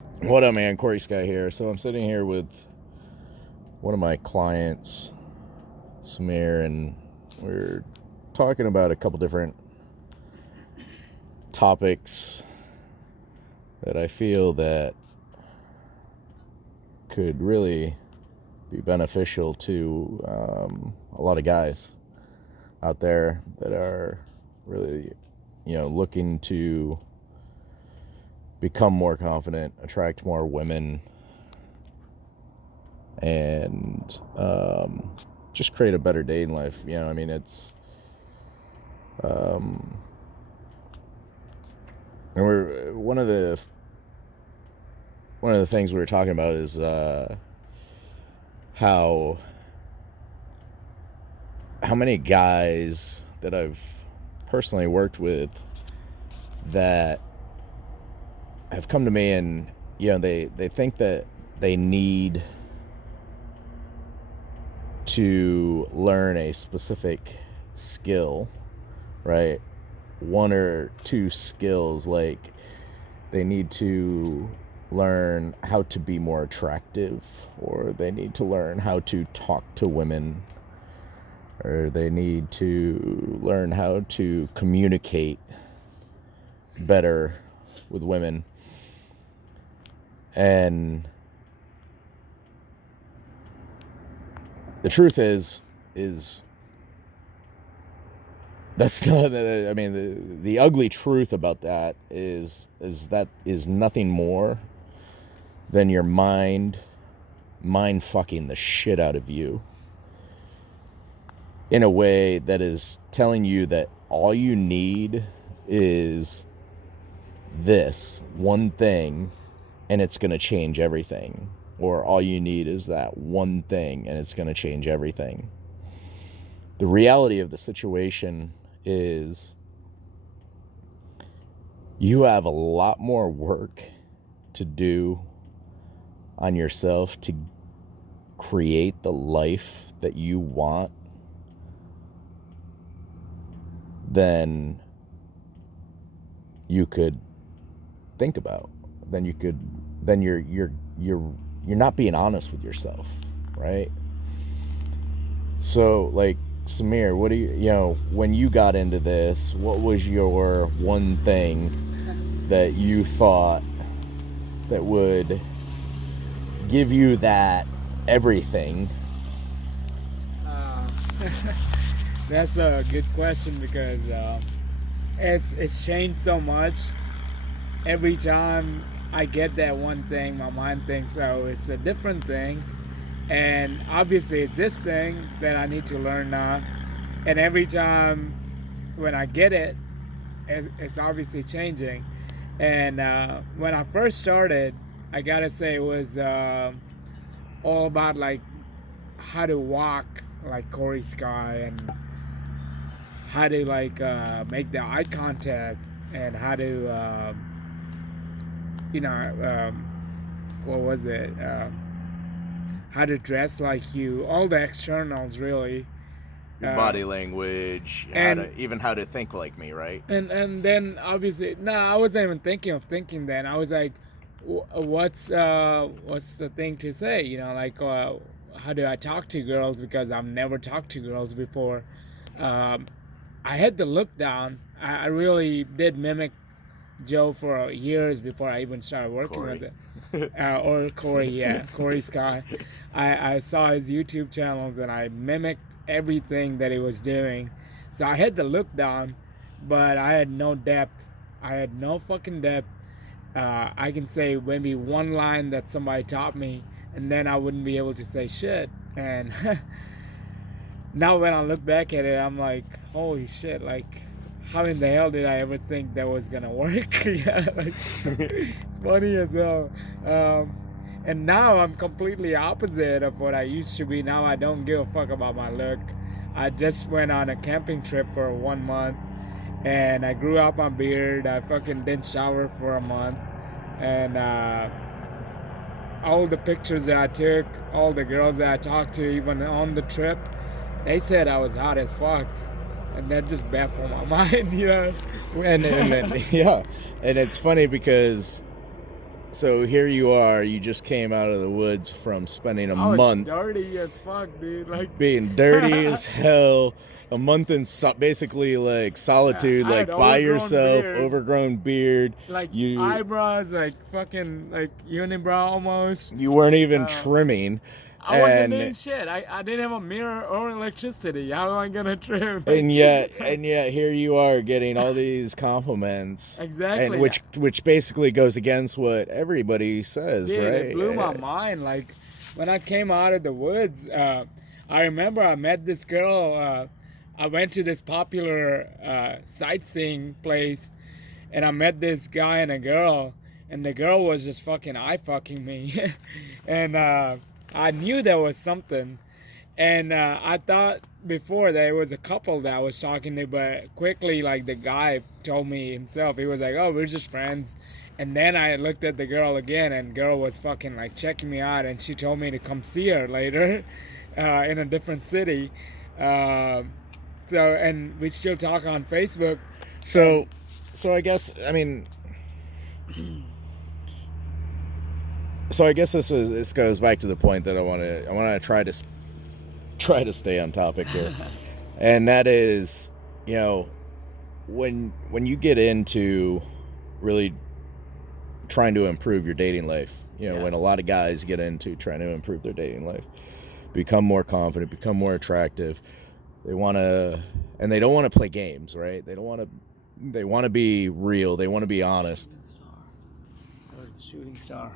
What up, man? Cory Skyy here. So I'm sitting here with one of my clients, Samir, and we're talking about a couple different topics that I feel that could really be beneficial to a lot of guys out there that are really, looking to become more confident, attract more women, and just create a better dating life. It's and we're one of the things we were talking about is how many guys that I've personally worked with that have come to me, and they think that they need to learn a specific skill, right? One or two skills, like they need to learn how to be more attractive, or they need to learn how to talk to women, or they need to learn how to communicate better with women. And the truth is that's not. I mean, the ugly truth about that is that is nothing more than your mind fucking the shit out of you in a way that is telling you that all you need is this one thing and it's going to change everything. Or all you need is that one thing and it's going to change everything. The reality of the situation is you have a lot more work to do on yourself to create the life that you want than you could think about. Then you're not being honest with yourself, right? So, like, Samir, what do when you got into this, what was your one thing that you thought that would give you that everything? That's a good question because it's changed so much. Every time I get that one thing, my mind thinks, oh, it's a different thing. And obviously it's this thing that I need to learn now. And every time when I get it, it's obviously changing. And when I first started, I gotta say it was all about like how to walk like Cory Skyy, and how to like make the eye contact, and how to what was it? How to dress like you, all the externals really. Your body language, how to think like me, right? And then obviously, no, I wasn't even thinking then. I was like, what's the thing to say? How do I talk to girls, because I've never talked to girls before. I had to look down. I really did mimic Joe for years before I even started working Cory. with it. Or Cory, yeah, Cory Skyy. I saw his YouTube channels and I mimicked everything that he was doing. So I had to look down, but I had no depth. I had no fucking depth. I can say maybe one line that somebody taught me, and then I wouldn't be able to say shit. And now when I look back at it, I'm like, holy shit, like, how in the hell did I ever think that was gonna work? Yeah, like, it's funny as hell. And now I'm completely opposite of what I used to be. Now I don't give a fuck about my look. I just went on a camping trip for 1 month, and I grew out my beard. I fucking didn't shower for a month, and all the pictures that I took, all the girls that I talked to, even on the trip, they said I was hot as fuck. And that just baffled my mind, And yeah, and it's funny because So here you are. You just came out of the woods from spending a I was month dirty as fuck, dude. Like being dirty as hell. A month in basically like solitude, I had like by overgrown yourself, beard, overgrown beard. like You eyebrows, like fucking like unibrow almost. you weren't even Uh, trimming, I wasn't doing and shit. I didn't have a mirror or electricity. How am I gonna trim? and yet here you are getting all these compliments, and Exactly. which basically goes against what everybody says, Dude, it right? blew my mind. Like when I came out of the woods, I remember I met this girl. I went to this popular sightseeing place, and I met this guy and a girl, and the girl was just fucking eye fucking me, and I knew there was something, and I thought before that it was a couple that I was talking to, but quickly, like the guy told me himself, he was like, "Oh, we're just friends." And then I looked at the girl again, and girl was fucking like checking me out, and she told me to come see her later, in a different city. And we still talk on Facebook. So, I guess this goes back to the point that I want to try to stay on topic here, and that is, when you get into really trying to improve your dating life, when a lot of guys get into trying to improve their dating life, become more confident, become more attractive, they want to, and they don't want to play games, right? They want to be real, they want to be honest. Shooting star.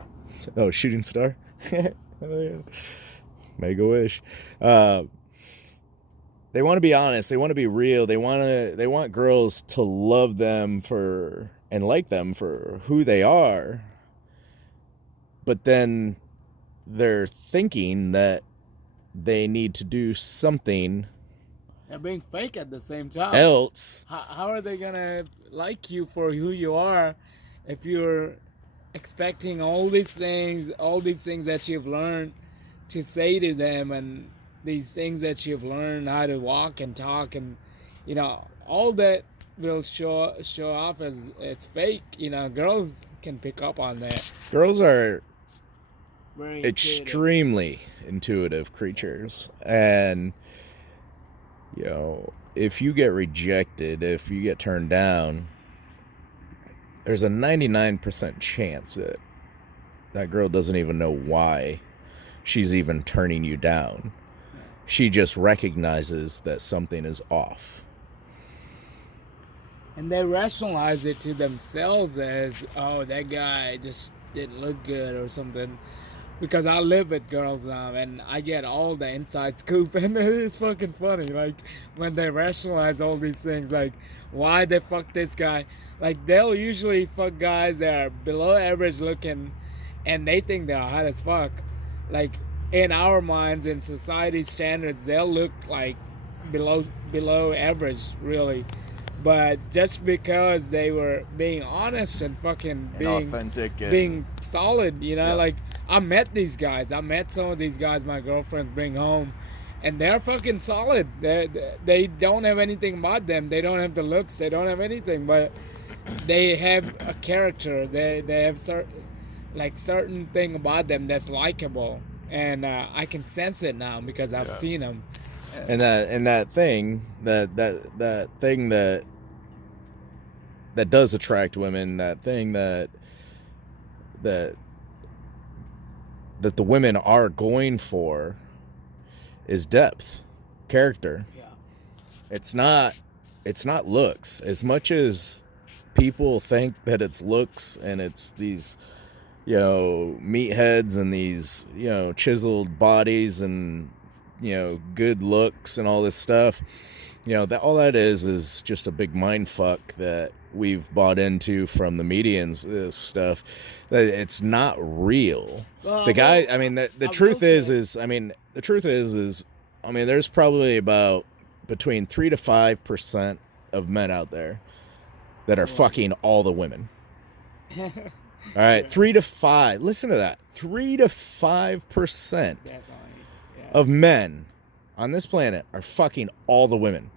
Oh, shooting star. Make a wish. They want to be honest, they want to be real, they want girls to love them for and like them for who they are, but then they're thinking that they need to do something They're being fake at the same time. else. How are they gonna like you for who you are if you're expecting all these things that you've learned to say to them, and these things that you've learned how to walk and talk, and all that will show off as fake. Girls can pick up on that. Girls are Very extremely intuitive creatures, and if you get rejected, if you get turned down, there's a 99% chance that that girl doesn't even know why she's even turning you down. She just recognizes that something is off. And they rationalize it to themselves as, oh, that guy just didn't look good or something. Because I live with girls now, and I get all the inside scoop, and it's fucking funny. Like, when they rationalize all these things, like, why they fuck this guy. Like, they'll usually fuck guys that are below average looking, and they think they're hot as fuck. Like, in our minds, in society standards, they'll look like below average, really. But just because they were being honest and fucking being authentic, being solid, Yeah. like, I met these guys. I met some of these guys my girlfriends bring home, and they're fucking solid. They don't have anything about them. They don't have the looks. They don't have anything, but they have a character. They have certain thing about them that's likable, and I can sense it now because I've seen them. And that thing that does attract women, that thing that the women are going for, is depth, character. Yeah. It's not looks. As much as people think that it's looks and it's these meatheads and these chiseled bodies and good looks and all this stuff, that all that is just a big mind fuck that we've bought into from the media and this stuff. That it's not real. Well, The truth is there's probably about between 3 to 5% of men out there that are fucking all the women. All right, 3 to 5. Listen to that. 3 to 5% of men on this planet are fucking all the women.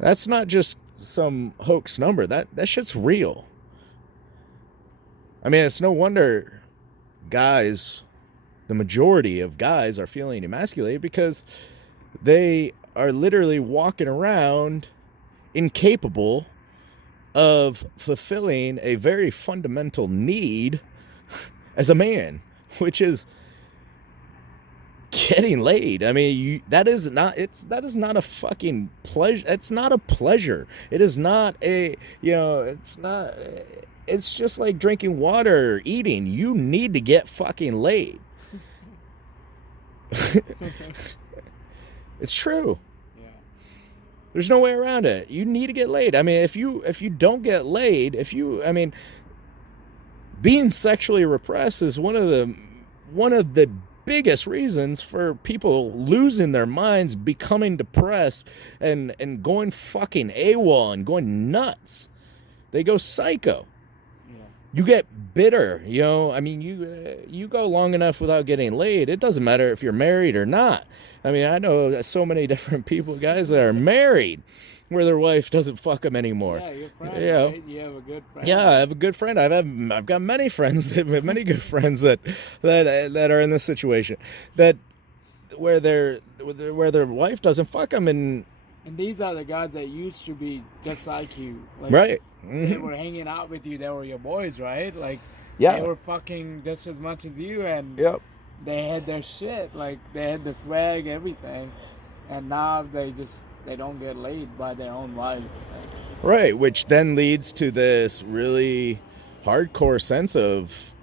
That's not just some hoax number. That shit's real. I mean, it's no wonder guys, the majority of guys are feeling emasculated because they are literally walking around incapable of fulfilling a very fundamental need as a man, which is getting laid. I mean, that is not a fucking pleasure. It's not a pleasure. It is not a, it's not, it's just like drinking water or eating. You need to get fucking laid. It's true. Yeah. There's no way around it. You need to get laid. I mean, if you don't get laid, being sexually repressed is one of the biggest reasons for people losing their minds, becoming depressed, and going fucking AWOL and going nuts. They go psycho. You get bitter, I mean, you go long enough without getting laid. It doesn't matter if you're married or not. I mean, I know so many different people, guys that are married, where their wife doesn't fuck them anymore. Yeah, your friend, right? You have a good friend. Yeah, I have a good friend. I've got many friends, many good friends that are in this situation, that where their wife doesn't fuck them, and these are the guys that used to be just like you, like, right? They were hanging out with you. They were your boys, right? Like, yeah, they were fucking just as much as you, and yep. They had their shit, like they had the swag, everything, and now they don't get laid by their own wives. Right, which then leads to this really hardcore sense of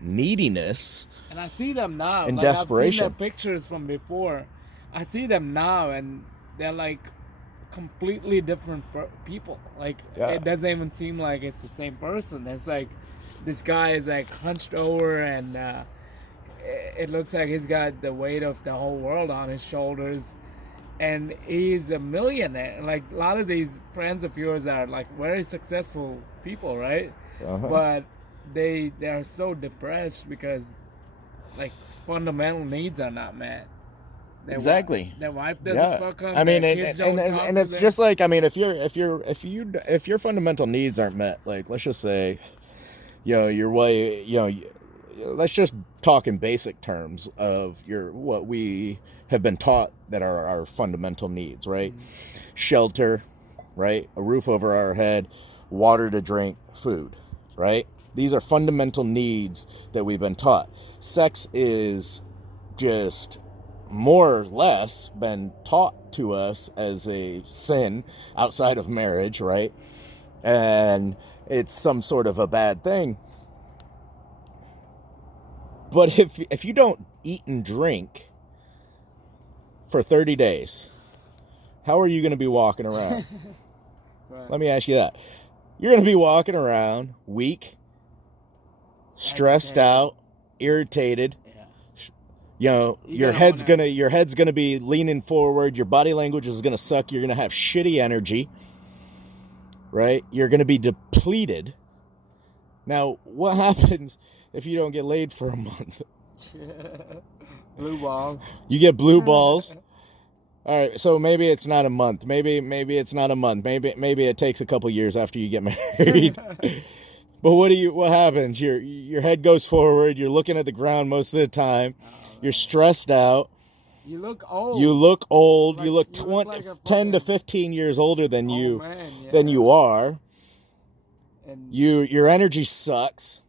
neediness. And I see them now. And like, desperation. I've seen their pictures from before. I see them now, and they're like completely different people. Like, It doesn't even seem like it's the same person. It's like this guy is like hunched over, and it looks like he's got the weight of the whole world on his shoulders. And he's a millionaire. Like, a lot of these friends of yours are like very successful people, right? Uh-huh. But they're so depressed because like fundamental needs are not met. Exactly. Their wife doesn't fuck them. I mean, and it's just like, I mean, if your fundamental needs aren't met, like, let's just say, your wife, let's just talk in basic terms of what we have been taught that are our fundamental needs, right? Mm-hmm. Shelter, right? A roof over our head, water to drink, food, right? These are fundamental needs that we've been taught. Sex is just more or less been taught to us as a sin outside of marriage, right? And it's some sort of a bad thing. But if you don't eat and drink for 30 days, how are you going to be walking around? Right. Let me ask you that. You're going to be walking around weak, stressed out, irritated. Yeah. Your head's gonna be leaning forward. Your body language is gonna suck. You're gonna have shitty energy, right? You're gonna be depleted. Now, what happens if you don't get laid for a month? Blue balls. You get blue balls. All right, so maybe it's not a month. Maybe it's not a month. Maybe it takes a couple years after you get married. But what happens? Your head goes forward. You're looking at the ground most of the time. You're stressed out. You look old. You look old. Like, you look 10 to 15 years older than you are. And your energy sucks.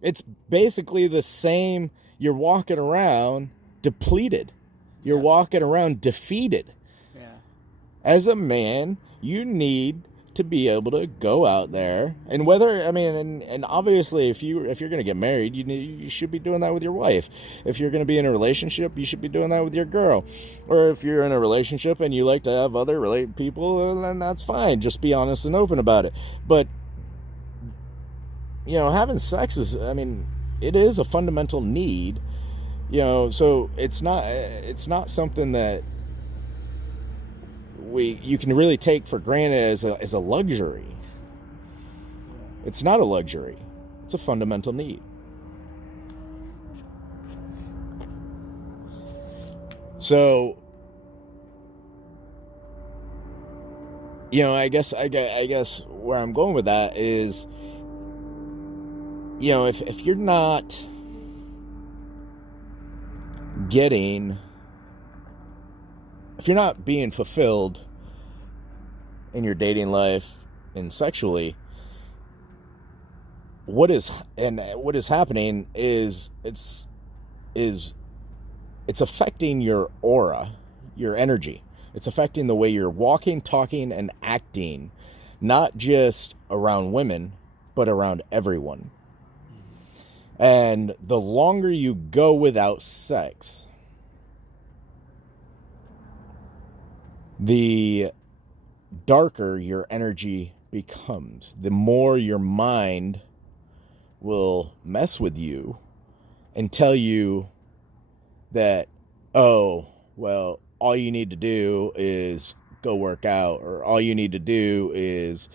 It's basically the same. You're walking around depleted. You're walking around defeated. Yeah. As a man, you need to be able to go out there, and and obviously if you're going to get married, you should be doing that with your wife. If you're going to be in a relationship, you should be doing that with your girl. Or if you're in a relationship and you like to have other people, then that's fine. Just be honest and open about it. But having sex it is a fundamental need. So it's not something that you can really take for granted as a luxury. It's not a luxury. It's a fundamental need. So, I guess where I'm going with that is you know, if you're not getting, if you're not being fulfilled in your dating life and sexually, what is happening is it's affecting your aura, your energy. It's affecting the way you're walking, talking, and acting, not just around women, but around everyone. And the longer you go without sex, the darker your energy becomes. The more your mind will mess with you and tell you that, oh, well, all you need to do is go work out, or all you need to do is,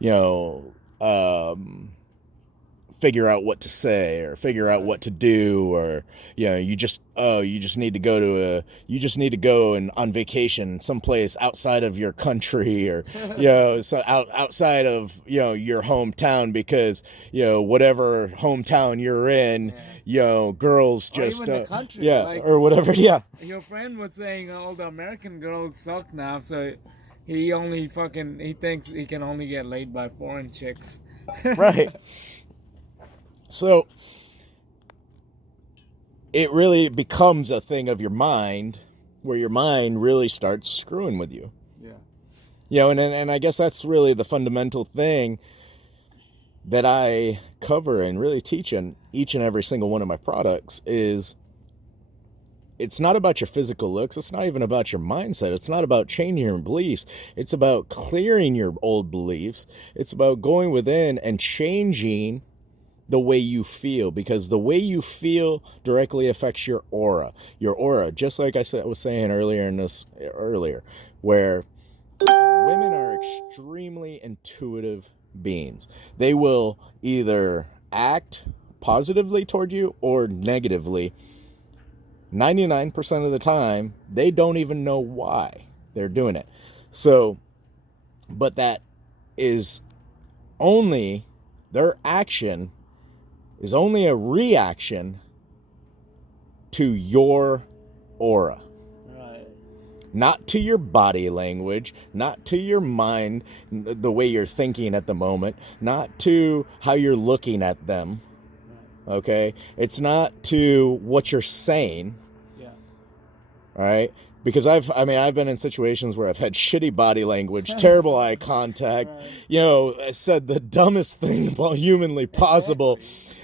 you know, figure out what to say, or figure out what to do, or, you know, you just need to go on vacation someplace outside of your country, or, you know, so outside of, you know, your hometown, because, you know, whatever hometown you're in, you know, girls just, or even the country, yeah, like, or whatever, yeah. Your friend was saying all the American girls suck now, so he thinks he can only get laid by foreign chicks. Right. So it really becomes a thing of your mind, where your mind really starts screwing with you. Yeah. You know, and I guess that's really the fundamental thing that I cover and really teach in each and every single one of my products is, it's not about your physical looks. It's not even about your mindset. It's not about changing your beliefs. It's about clearing your old beliefs. It's about going within and changing the way you feel, because the way you feel directly affects your aura. Your aura, just like I was saying earlier, where women are extremely intuitive beings. They will either act positively toward you or negatively. 99% of the time, they don't even know why they're doing it. So, but that is only, their action is only a reaction to your aura. Right. Not to your body language, not to your mind, the way you're thinking at the moment, not to how you're looking at them. Okay? It's not to what you're saying. Yeah. All right? Because I've been in situations where I've had shitty body language, terrible eye contact, right, you know, said the dumbest thing humanly possible,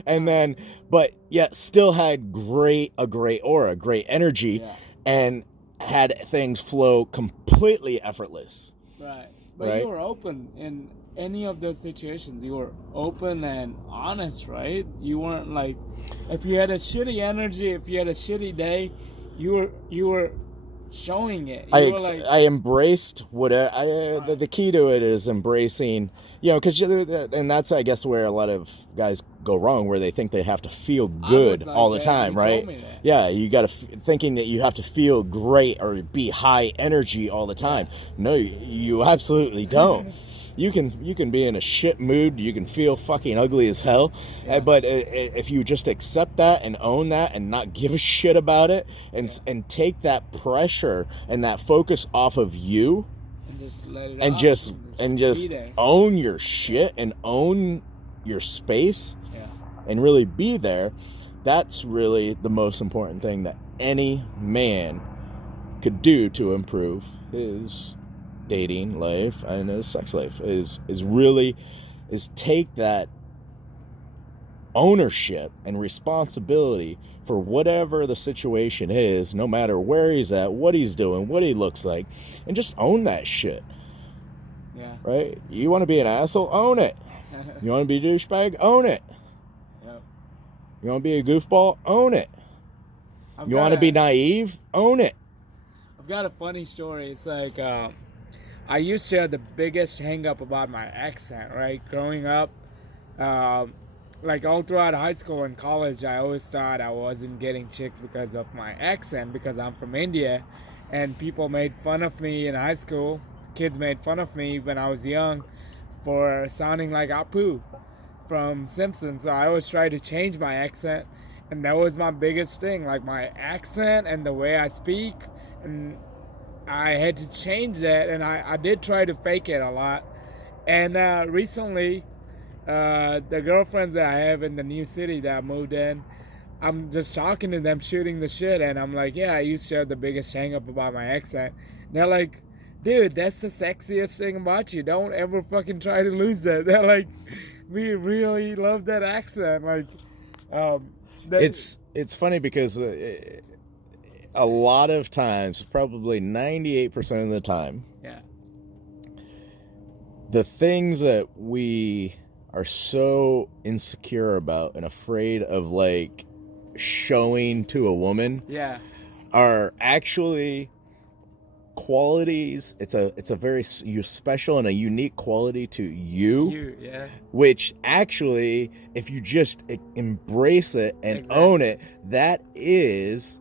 and then, but yet still had a great aura, great energy, yeah, and had things flow completely effortless. Right. But right? You were open in any of those situations. You were open and honest, right? You weren't like, if you had a shitty energy, if you had a shitty day, you were showing it. I embraced whatever. The key to it is embracing, you know, because, and that's, I guess, where a lot of guys go wrong, where they think they have to feel good all the time, right? Yeah, you got to thinking that you have to feel great or be high energy all the time. Yeah. No, you absolutely don't. You can be in a shit mood. You can feel fucking ugly as hell. Yeah. But if you just accept that and own that and not give a shit about it, and take that pressure and that focus off of you, and just let it and just own your shit and own your space, and really be there. That's really the most important thing that any man could do to improve his dating life and his sex life, is take that ownership and responsibility for whatever the situation is, no matter where he's at, what he's doing, what he looks like, and just own that shit. Yeah. Right? You want to be an asshole? Own it. You want to be a douchebag? Own it. Yep. You want to be a goofball? Own it. You want to be naive? Own it. I've got a funny story. It's like, I used to have the biggest hang up about my accent, right? Growing up, like all throughout high school and college, I always thought I wasn't getting chicks because of my accent, because I'm from India, and people made fun of me in high school. Kids made fun of me when I was young for sounding like Apu. from Simpsons, so I always try to change my accent, and that was my biggest thing, like my accent and the way I speak, and I had to change that, and I did try to fake it a lot. And recently, the girlfriends that I have in the new city that I moved in, I'm just talking to them, shooting the shit, and I'm like, yeah, I used to have the biggest hang up about my accent. And they're like, dude, that's the sexiest thing about you. Don't ever fucking try to lose that. They're like, we really love that accent. Like, it's funny because a lot of times, probably 98% of the time, yeah, the things that we are so insecure about and afraid of, like, showing to a woman, yeah, are actually qualities. It's a very special and a unique quality to you, yeah, which actually, if you just embrace it and exactly. own it, that is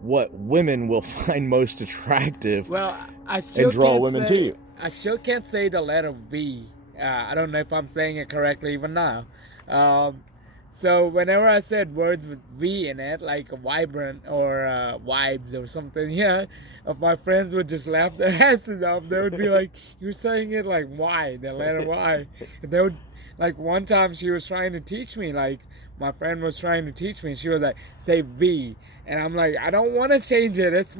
what women will find most attractive. Well, I still and draw can't women say, to you. I still can't say the letter V. I don't know if I'm saying it correctly even now. So whenever I said words with V in it, like vibrant or vibes or something, yeah, my friends would just laugh their asses off. They would be like, "You're saying it like Y, the letter Y." And they would, like, one time she was trying to teach me, like, my friend was trying to teach me. She was like, "Say V," and I'm like, "I don't want to change it. It's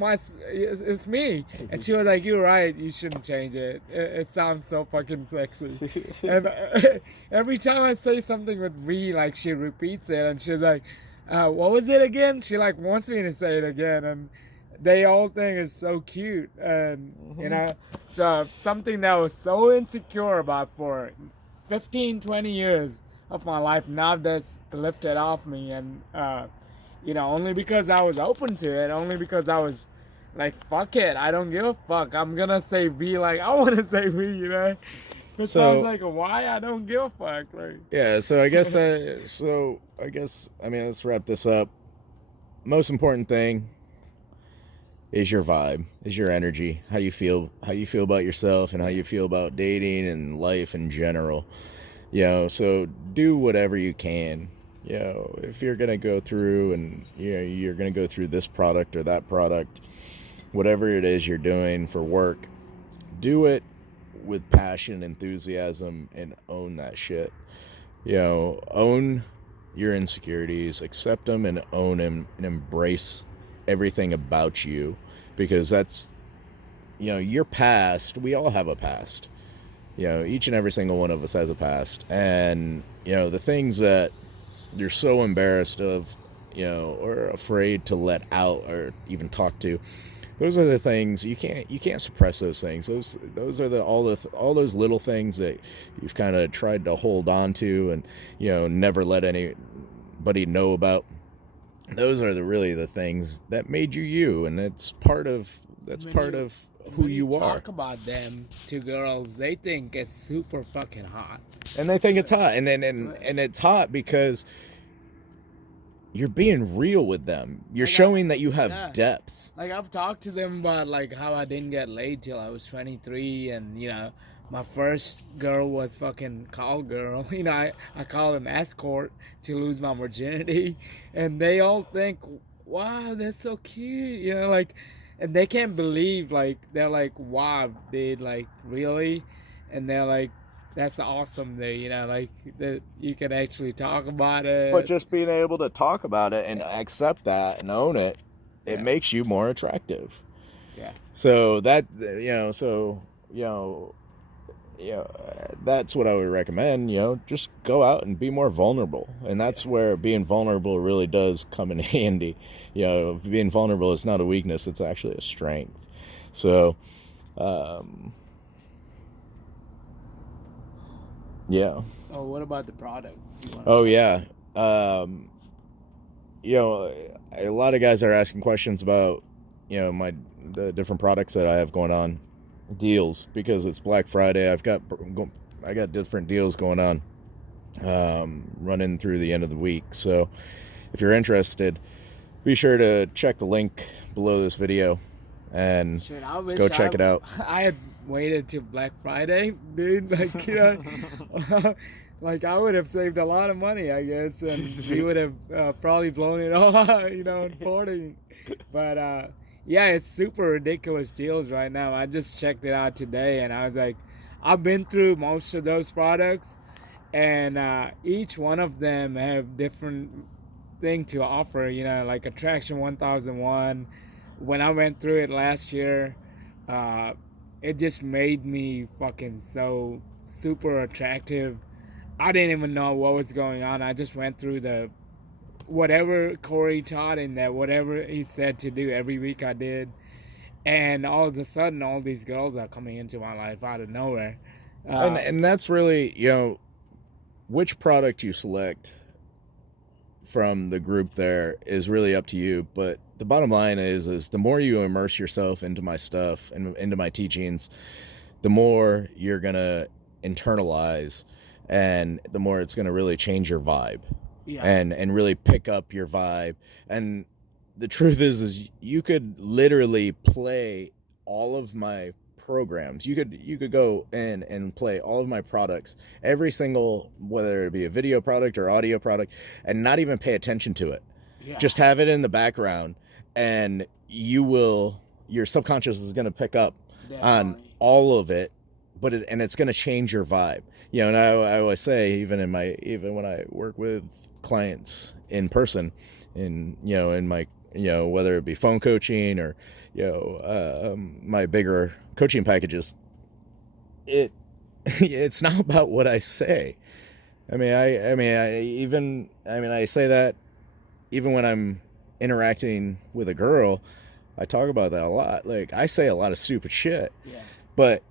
me." And she was like, "You're right. You shouldn't change it. It sounds so fucking sexy." And every time I say something with V, like, she repeats it, and she's like, "What was it again?" She, like, wants me to say it again, and they all think it's so cute, and you know, so something that I was so insecure about for 15, 20 years of my life, now that's lifted off me, and you know, only because I was open to it, only because I was like, fuck it, I don't give a fuck, I'm gonna say V like I want to say V, you know. If it sounds like a Y, I don't give a fuck. Like, yeah, so I guess I mean, let's wrap this up. Most important thing is your vibe, is your energy, how you feel about yourself, and how you feel about dating and life in general. You know, so do whatever you can. You know, if you're gonna go through and you're gonna go through this product or that product, whatever it is you're doing for work, do it with passion, enthusiasm, and own that shit. You know, own your insecurities, accept them, and own them, and embrace everything about you, because that's, you know, your past. We all have a past. You know, each and every single one of us has a past, and you know, the things that you're so embarrassed of, you know, or afraid to let out or even talk to, those are the things you can't suppress. Those things, those are all those little things that you've kind of tried to hold on to, and you know, never let anybody know about. Those are really the things that made you you, and that's part of who when you are. talk about them to girls, they think it's super fucking hot, And they think it's hot, and it's hot because you're being real with them. You're showing that you have depth. Like, I've talked to them about, like, how I didn't get laid till I was 23, and you know, my first girl was fucking call girl. You know, I called an escort to lose my virginity, and they all think, wow, that's so cute. You know, like, and they can't believe, like, they're like, wow, dude, like, really? And they're like, that's awesome, that, you know, like, that you can actually talk about it. But just being able to talk about it and accept that and own it, it makes you more attractive. Yeah. So that, that's what I would recommend. You know, just go out and be more vulnerable, and that's where being vulnerable really does come in handy. You know, being vulnerable is not a weakness; it's actually a strength. So, yeah. Oh, what about the products? Oh yeah. You know, a lot of guys are asking questions about, you know, the different products that I have going on, deals, because it's Black Friday. I got different deals going on, running through the end of the week. So if you're interested, be sure to check the link below this video and go check it out. I had waited till Black Friday, dude. Like, you know, Like I would have saved a lot of money, I guess, and we would have probably blown it all, importing. But yeah, it's super ridiculous deals right now. I just checked it out today, and I was like, I've been through most of those products, and each one of them have different thing to offer. Like Attraction 1001. When I went through it last year, uh, it just made me fucking so super attractive. I didn't even know what was going on. I just went through the whatever Cory taught and that whatever he said to do every week I did. And all of a sudden, all these girls are coming into my life out of nowhere. And that's really, which product you select from the group there is really up to you. But the bottom line is the more you immerse yourself into my stuff and into my teachings, the more you're going to internalize, and the more it's going to really change your vibe. Yeah. And really pick up your vibe. And the truth is you could literally play all of my programs. You could go in and play all of my products, every single, whether it be a video product or audio product, and not even pay attention to it. Yeah. Just have it in the background, and your subconscious is going to pick up on all of it, and it's going to change your vibe. And I always say, even when I work with clients in person, in my, whether it be phone coaching or, my bigger coaching packages, it's not about what I say. I say that even when I'm interacting with a girl, I talk about that a lot. Like, I say a lot of stupid shit, but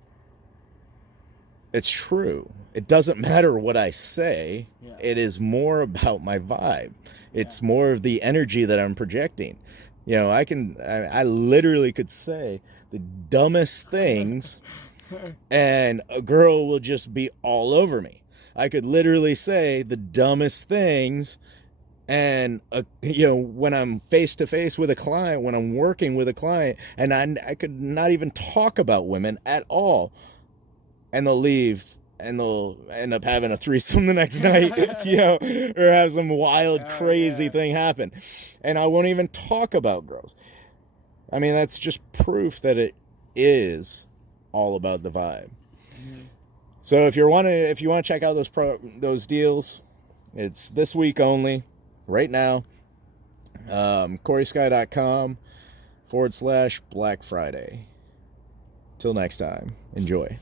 it's true. It doesn't matter what I say. Yeah. It is more about my vibe. It's more of the energy that I'm projecting. I literally could say the dumbest things and a girl will just be all over me. I could literally say the dumbest things, and when I'm face to face with a client, when I'm working with a client, and I could not even talk about women at all, and they'll leave and they'll end up having a threesome the next night, or have some wild, crazy thing happen. And I won't even talk about girls. I mean, that's just proof that it is all about the vibe. Mm-hmm. So if you want to check out those deals, it's this week only, right now. CorySkyy.com /Black Friday. Till next time, enjoy.